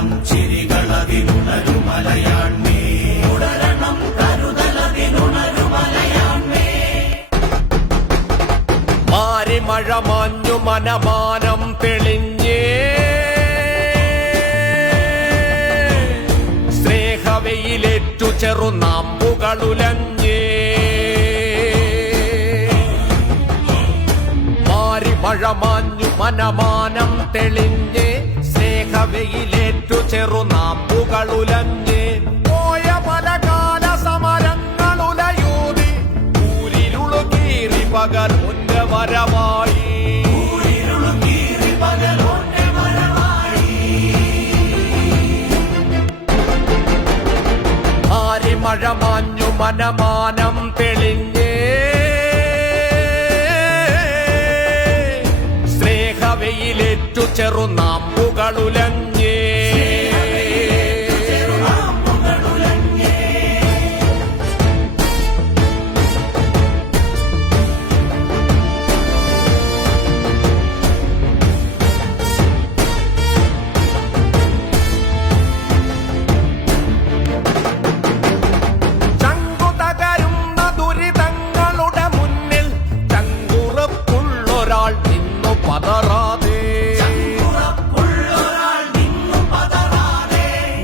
തുടരണം ചിരികളതിനുണരുമലയാൺമേ തുടരണം കരുതലതിനുണരുമലയാൺമേ മാരിമഴ മാഞ്ഞു മനമാനം തെളിഞ്ഞേ സ്നേഹവെയിലേറ്റു ചെറുനാമ്പുകളുലഞ്ഞേ മാരിമഴ മാഞ്ഞു മനമാനം തെളിഞ്ഞേ സ്നേഹവെയിലേറ്റു ചെറുനാമ്പുകളുലഞ്ഞേ പോയ പലകാല സമരങ്ങളുലയൂതി ഊരിരുളുകീറി പകർമുന്റെ വരവായി മഴ മാഞ്ഞു മനമാനം തെളിഞ്ഞേ സ്നേഹവെയിലേറ്റു ചെറുനാമ്പുകളുലഞ്ഞേ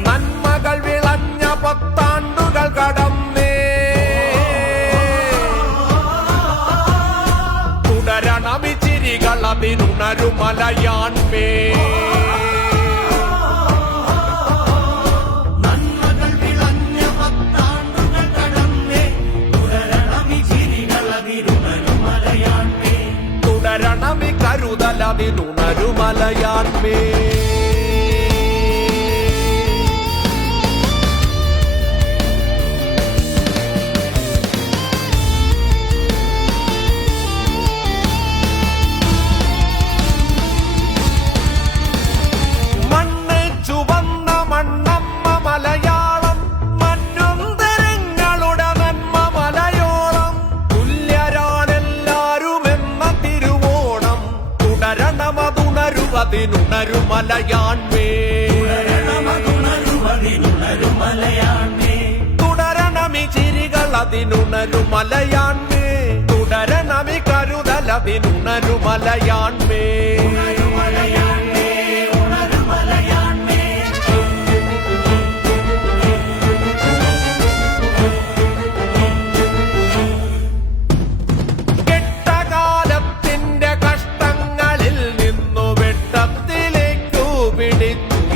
നന്മകൾ വിളഞ്ഞ പത്താണ്ടുകൾ കടന്നേ തുടരണമി ചിരികൾ അതിനുണരുമലയാൺമേ നന്മകൾ വിളഞ്ഞ പത്താണ്ടുകൾ കടന്നേ തുടരണമി ചിരികൾ അതിനുണരുമലയാൺമേ തുടരണമി കരുതലതിനുണരുമലയാൺമേ അതിനുണരുമലയാൺമേ തുടരണമി ചിരികൾ അതിനുണരുമലയാൺമേ തുടരണമി കരുതൽ അതിനുണരുമലയാൺമേ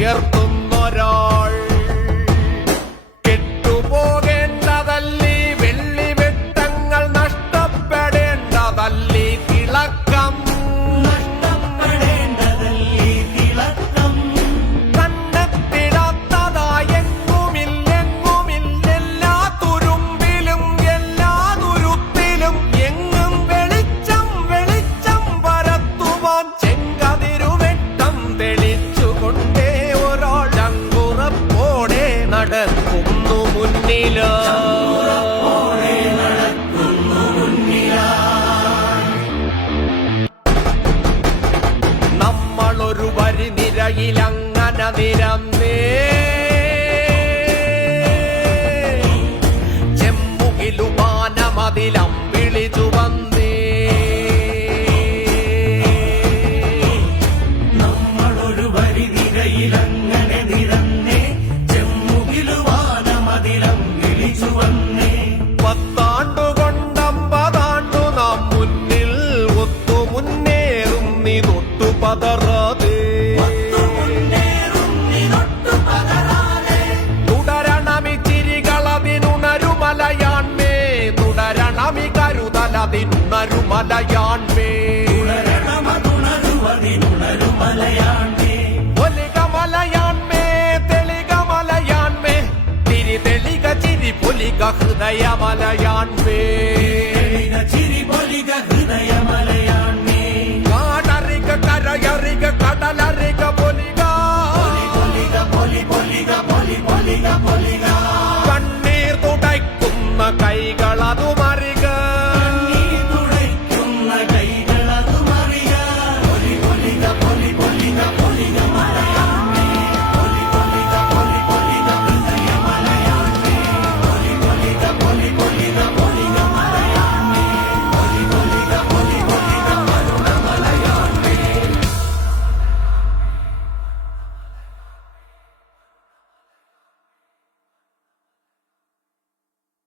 ഉയർത്തുന്നൊരാൾ കെട്ടുപോകേണ്ടതല്ലീ വെള്ളിവെട്ടങ്ങൾ നഷ്ടപ്പെടേണ്ടതല്ലീ തിളക്കം കണ്ടെത്തിടാത്തതായെങ്ങുമില്ലെങ്ങുമില്ലെല്ലാ തുരുമ്പിലും എല്ലാ തുരുത്തിലും എങ്ങും വെളിച്ചം വെളിച്ചം പരത്തുവാൻ ചെങ്കതിരുവെട്ടം തെളിച്ചുകൊണ്ടേ നടക്കുന്നു മുന്നിലോ നമ്മളൊരു വരി നിരയിലങ്ങനെ നിരന്നേ ചെമ്മുകിലുമാനമതിലം വിളിച്ചു വന്നേ നമ്മളൊരു വരി നിരയിലങ്ങനെ നിരന്നേ പത്താണ്ടുകൊണ്ടമ്പതാണ്ടു നാം മുന്നിൽ ഒത്തു മുന്നേറും നീ തൊട്ടു പതറാതെ തുടരണമി ചിരികൾ അതിനുണരുമലയാൺമേ തുടരണമി കരുതൽ അതിനുണരുമലയാൺമേ ഒലികമലയാൺമേ തെളികമലയാൺമേ തിരി തെളിക ചിരി പൊലിക ഹൃദയമലയാൺ